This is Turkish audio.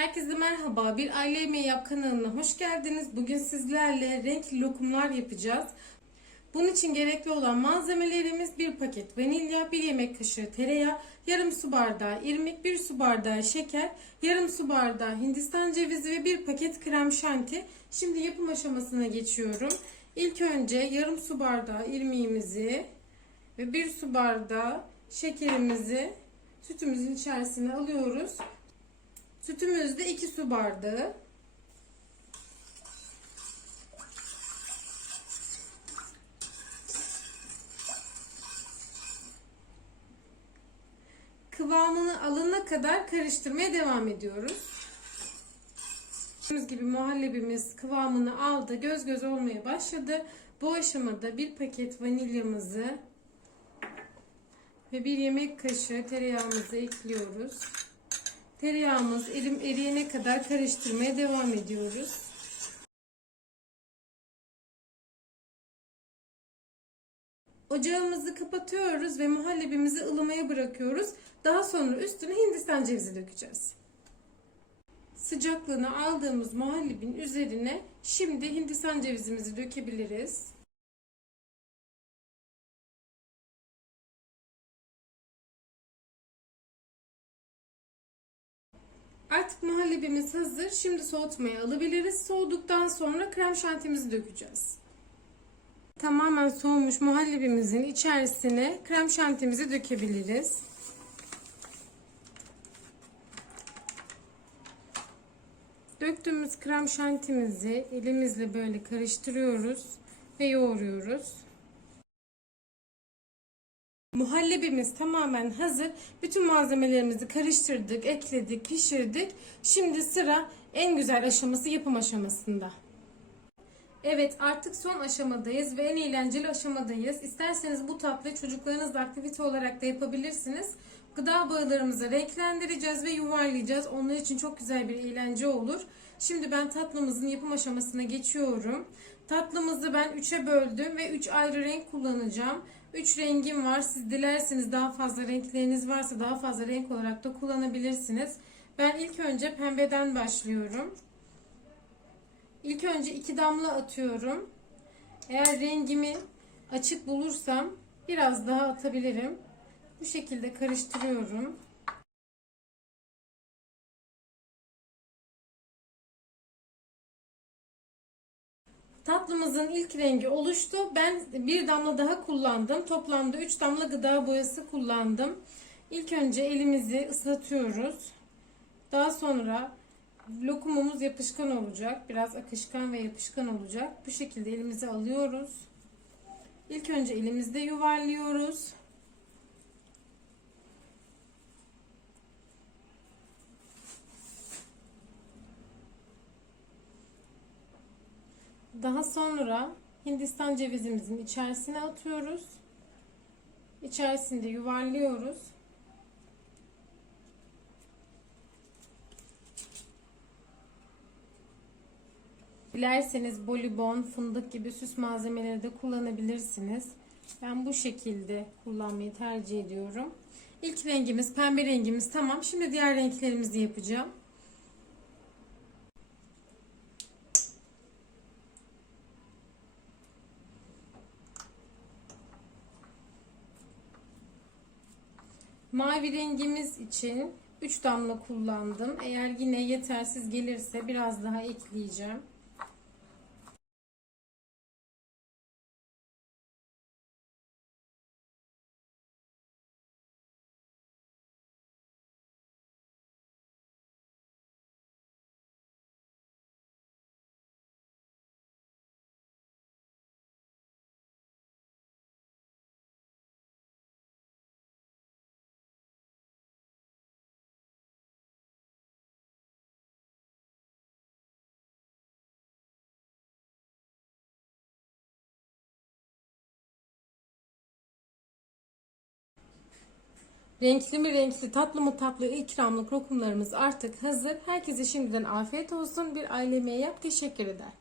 Herkese merhaba. Bir Aile Yemeği Yap kanalına hoş geldiniz. Bugün sizlerle renkli lokumlar yapacağız. Bunun için gerekli olan malzemelerimiz bir paket vanilya, bir yemek kaşığı tereyağı, yarım su bardağı irmik, bir su bardağı şeker, yarım su bardağı hindistan cevizi ve bir paket krem şanti. Şimdi yapım aşamasına geçiyorum. İlk önce yarım su bardağı irmiğimizi ve bir su bardağı şekerimizi sütümüzün içerisine alıyoruz. Sütümüz de 2 su bardağı. Kıvamını alana kadar karıştırmaya devam ediyoruz. Gördüğünüz gibi muhallebimiz kıvamını aldı. Göz göz olmaya başladı. Bu aşamada bir paket vanilyamızı ve bir yemek kaşığı tereyağımızı ekliyoruz. Tereyağımız erim eriyene kadar karıştırmaya devam ediyoruz. Ocağımızı kapatıyoruz ve muhallebimizi ılımaya bırakıyoruz. Daha sonra üstüne hindistan cevizi dökeceğiz. Sıcaklığını aldığımız muhallebin üzerine şimdi hindistan cevizimizi dökebiliriz. Artık muhallebimiz hazır. Şimdi soğutmaya alabiliriz. Soğuduktan sonra krem şantimizi dökeceğiz. Tamamen soğumuş muhallebimizin içerisine krem şantimizi dökebiliriz. Döktüğümüz krem şantimizi elimizle böyle karıştırıyoruz ve yoğuruyoruz. Muhallebimiz tamamen hazır. Bütün malzemelerimizi karıştırdık, ekledik, pişirdik. Şimdi sıra en güzel aşaması yapım aşamasında. Evet artık son aşamadayız ve en eğlenceli aşamadayız. İsterseniz bu tatlıyı çocuklarınızla aktivite olarak da yapabilirsiniz. Gıda bağlarımızı renklendireceğiz ve yuvarlayacağız. Onlar için çok güzel bir eğlence olur. Şimdi ben tatlımızın yapım aşamasına geçiyorum. Tatlımızı ben 3'e böldüm ve 3 ayrı renk kullanacağım. 3 rengim var. Siz dilerseniz daha fazla renkleriniz varsa daha fazla renk olarak da kullanabilirsiniz. Ben ilk önce pembeden başlıyorum. İlk önce 2 damla atıyorum. Eğer rengimi açık bulursam biraz daha atabilirim. Bu şekilde karıştırıyorum. Tatlımızın ilk rengi oluştu. Ben bir damla daha kullandım. Toplamda 3 damla gıda boyası kullandım. İlk önce elimizi ıslatıyoruz. Daha sonra lokumumuz yapışkan olacak. Biraz akışkan ve yapışkan olacak. Bu şekilde elimize alıyoruz. İlk önce elimizde yuvarlıyoruz. Daha sonra Hindistan cevizimizin içerisine atıyoruz. İçerisinde yuvarlıyoruz. Dilerseniz bolibon, fındık gibi süs malzemeleri de kullanabilirsiniz. Ben bu şekilde kullanmayı tercih ediyorum. İlk rengimiz pembe rengimiz tamam. Şimdi diğer renklerimizi yapacağım. Mavi rengimiz için 3 damla kullandım. Eğer yine yetersiz gelirse biraz daha ekleyeceğim. Renkli mi renkli, tatlı mı tatlı ikramlık lokumlarımız artık hazır. Herkese şimdiden afiyet olsun. Bir aile yemeği yap. Teşekkür eder.